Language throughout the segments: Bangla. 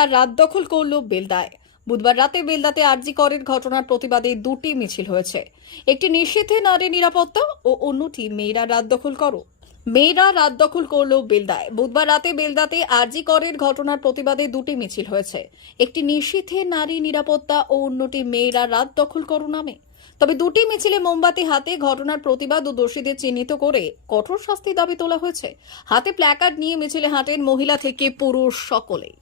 রাত দখল করল বেলদায়। বুধবার রাতে বেলদাতে আরজি করের ঘটনার প্রতিবাদে দুটি মিছিল হয়েছে। একটি নিষেধে নারী নিরাপত্তা ও অন্যটি মেয়েরা রাত দখল করো। মেয়েরা রাত দখল করল বেলদায়। বুধবার রাতে বেলদাতে আরজি করের ঘটনার প্রতিবাদে দুটি মিছিল হয়েছে। একটি নিষেধে নারী নিরাপত্তা ও অন্যটি মেয়েরা রাত দখল করো নামে। তবে দুটি মিছিলে মোমবাতি হাতে ঘটনার প্রতিবাদ ও দোষীদের চিহ্নিত করে কঠোর শাস্তির দাবি তোলা হয়েছে। হাতে প্ল্যাকার্ড নিয়ে মিছিলে হাঁটেন মহিলা থেকে পুরুষ সকলেই।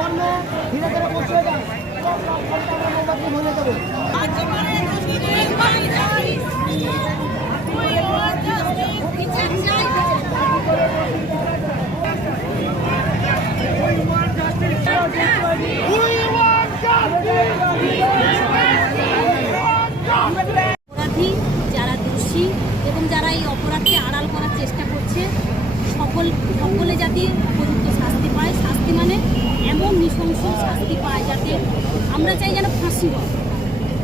প্ল্যাটফর্মে ধীরে ধীরে বসে যান অপরাধী যারা দোষী এবং যারা এই অপরাধকে আড়াল করার চেষ্টা করছে সকল সকলে যাতে উপযুক্ত শাস্তি পায় শাস্তি মানে এমন নৃশংস শাস্তি পায় যাতে আমরা চাই যেন ফাঁসি হয়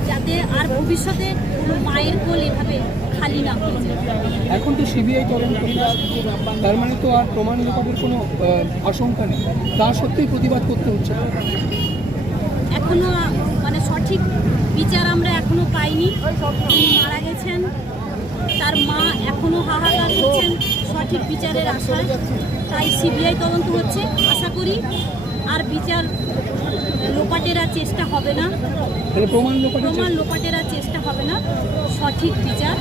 যাতে আর ভবিষ্যতে কোনো মায়ের কোল এভাবে খালি না হয়ে যায়। এখন তো সিবিআই তদন্ত। তার মানে তো আর প্রমাণ লোপাটের কোনো আশঙ্কা নেই। তা সত্ত্বেই প্রতিবাদ করতে হচ্ছে এখনও মানে সঠিক বিচার আমরা এখনও পাইনি। তিনি মারা গেছেন তার মা এখনও হাহাকার করছেন। সঠিক বিচারের আশায় তাই সিবিআই তদন্ত হচ্ছে। আশা করি আর বিচার লোপাটের আর চেষ্টা হবে না। প্রমাণ লোপাটের আর চেষ্টা হবে না। সঠিক বিচার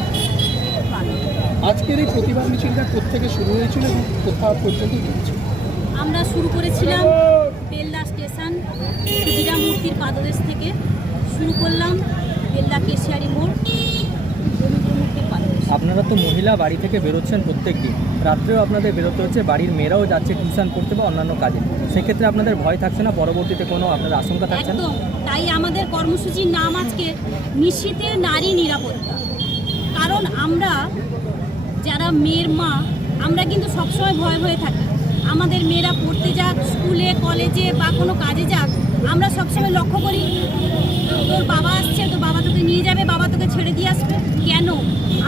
আজকের এই প্রতিবাদ মিছিলটা কোথেকে শুরু হয়েছিল এবং কোথা পর্যন্ত চলছে আমরা শুরু করেছিলাম বেল্লা স্টেশন মূর্তির পাদদেশ থেকে। শুরু করলাম বেল্লা কেশিয়ারি মোড়। আপনারা তো মহিলা বাড়ি থেকে বেরোচ্ছেন প্রত্যেক দিন রাত্রেও আপনাদের বেরোতে হচ্ছে, বাড়ির মেয়েরাও যাচ্ছে টিউশন করতে বা অন্যান্য কাজে। সেক্ষেত্রে আপনাদের ভয় থাকছে না? পরবর্তীতে কোনো আপনাদের আশঙ্কা থাকছে না? তাই আমাদের কর্মসূচির নাম আজকে, নিশ্চিতে নারী নিরাপত্তা। কারণ আমরা যারা মেয়ের মা, আমরা কিন্তু সবসময় ভয় ভয়ে থাকি। আমাদের মেয়েরা পড়তে যাক, স্কুলে, কলেজে বা কোনো কাজে যাক, আমরা সবসময় লক্ষ্য করি, তোর বাবা আসছে, তোর বাবা তোকে নিয়ে বাবা তোকে ছেড়ে দিয়ে আসবে? কেন?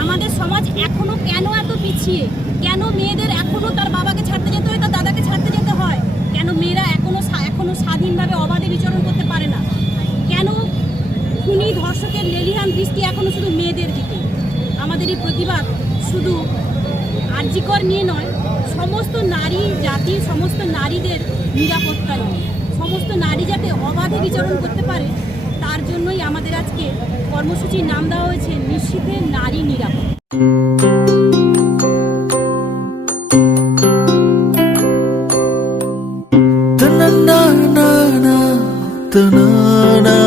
আমাদের সমাজ এখনও কেন এত পিছিয়ে? কেন মেয়েদের এখনও তার বাবাকে ছাড়তে যেতে হয়, তার দাদাকে ছাড়তে যেতে হয়? কেন মেয়েরা এখনও এখনও স্বাধীনভাবে অবাধে বিচরণ করতে পারে না? কেন খুনি ধর্ষকের লেলিহান দৃষ্টি এখনও শুধু মেয়েদের দিকে? আমাদের এই প্রতিবাদ শুধু আর্যিকর নিয়ে নয়, সমস্ত নারী জাতি, সমস্ত নারীদের নিরাপত্তা নিয়ে। সমস্ত নারী যাতে অবাধে বিচরণ করতে পারে, তার জন্যই আজকে কর্মসূচির নাম দেওয়া হয়েছে নিশ্চিতে নারী নিরাপদ Ta-na-na-na-na, ta-na.